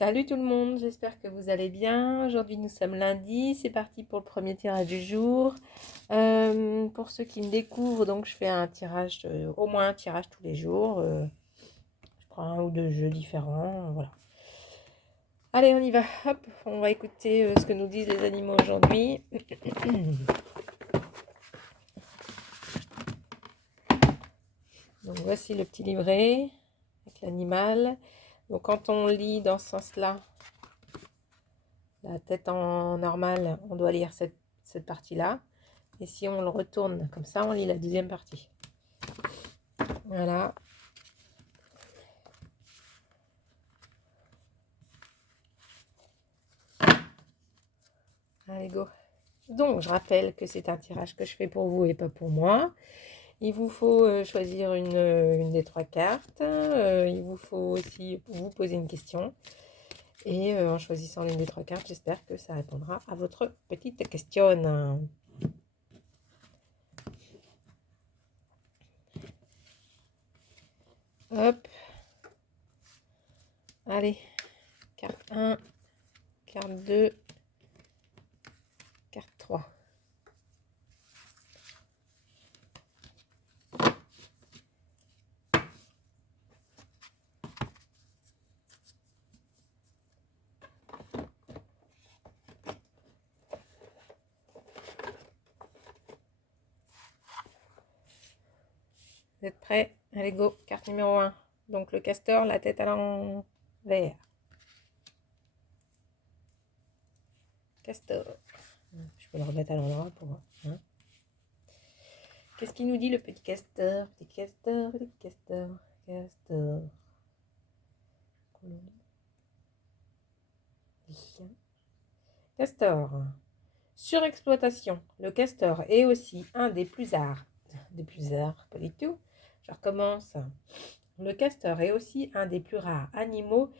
Salut tout le monde, j'espère que vous allez bien. Aujourd'hui nous sommes lundi, c'est parti pour le premier tirage du jour. Pour ceux qui me découvrent, donc je fais un tirage, au moins un tirage tous les jours. Je prends un ou deux jeux différents, voilà. Allez, on y va. Hop, on va écouter ce que nous disent les animaux aujourd'hui. Donc voici le petit livret avec l'animal. Donc quand on lit dans ce sens-là, la tête en normal, on doit lire cette partie-là. Et si on le retourne comme ça, on lit la deuxième partie. Voilà. Allez, go. Donc, je rappelle que c'est un tirage que je fais pour vous et pas pour moi. Il vous faut choisir une des trois cartes. Il vous faut aussi vous poser une question. Et en choisissant l'une des trois cartes, j'espère que ça répondra à votre petite question. Hop. Allez. Carte 1, carte 2, carte 3. Vous êtes prêts? Allez, go. Carte numéro 1. Donc, le castor, la tête à l'envers. Castor. Je peux le remettre à l'endroit pour voir. Hein. Qu'est-ce qu'il nous dit, le petit castor? Petit castor, petit castor, castor. Castor. Surexploitation. Le castor est aussi un des plus rares. Pas du tout. Je recommence. Le castor est aussi un des plus rares animaux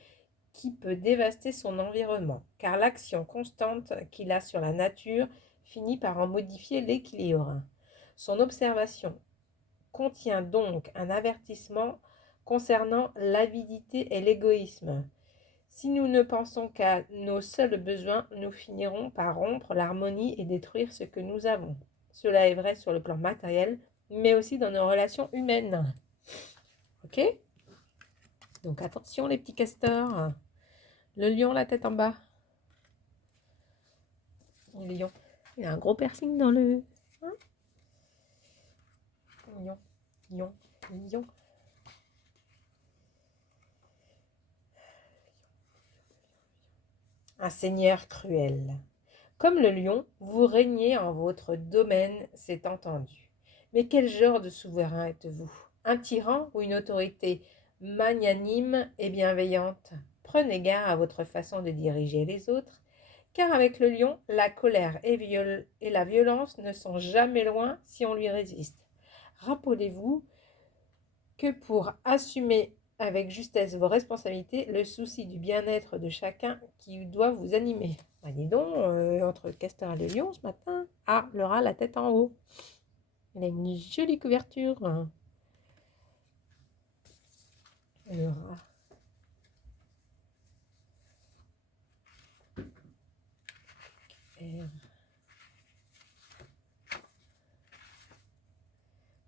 qui peut dévaster son environnement, car l'action constante qu'il a sur la nature finit par en modifier l'équilibre. Son observation contient donc un avertissement concernant l'avidité et l'égoïsme. Si nous ne pensons qu'à nos seuls besoins, nous finirons par rompre l'harmonie et détruire ce que nous avons. Cela est vrai sur le plan matériel, mais aussi dans nos relations humaines. Ok? Donc attention les petits castors. Le lion, la tête en bas. Le lion. Il a un gros piercing dans le... Hein? Lion, lion, lion. Un seigneur cruel. Comme le lion, vous régnez en votre domaine, c'est entendu. Mais quel genre de souverain êtes-vous? Un tyran ou une autorité magnanime et bienveillante? Prenez garde à votre façon de diriger les autres, car avec le lion, la colère et la violence ne sont jamais loin si on lui résiste. Rappelez-vous que pour assumer avec justesse vos responsabilités, le souci du bien-être de chacun qui doit vous animer. Bah dis donc, entre le castor et le lion ce matin. Ah, le rat, la tête en haut. Il a une jolie couverture. Le rat.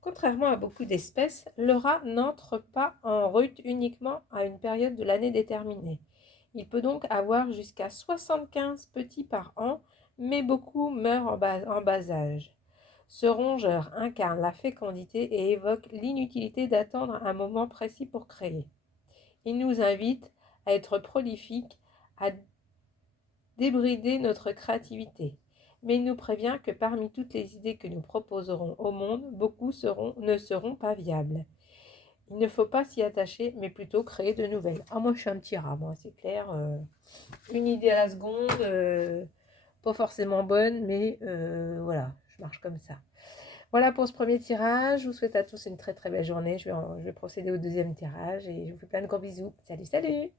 Contrairement à beaucoup d'espèces, le rat n'entre pas en rut uniquement à une période de l'année déterminée. Il peut donc avoir jusqu'à 75 petits par an, mais beaucoup meurent en bas âge. Ce rongeur incarne la fécondité et évoque l'inutilité d'attendre un moment précis pour créer. Il nous invite à être prolifiques, à débrider notre créativité. Mais il nous prévient que parmi toutes les idées que nous proposerons au monde, beaucoup ne seront pas viables. Il ne faut pas s'y attacher, mais plutôt créer de nouvelles. Ah, moi je suis un petit rat, moi c'est clair. Une idée à la seconde, pas forcément bonne, mais voilà, je marche comme ça. Voilà pour ce premier tirage. Je vous souhaite à tous une très très belle journée. Je vais procéder au deuxième tirage et je vous fais plein de gros bisous. Salut, salut!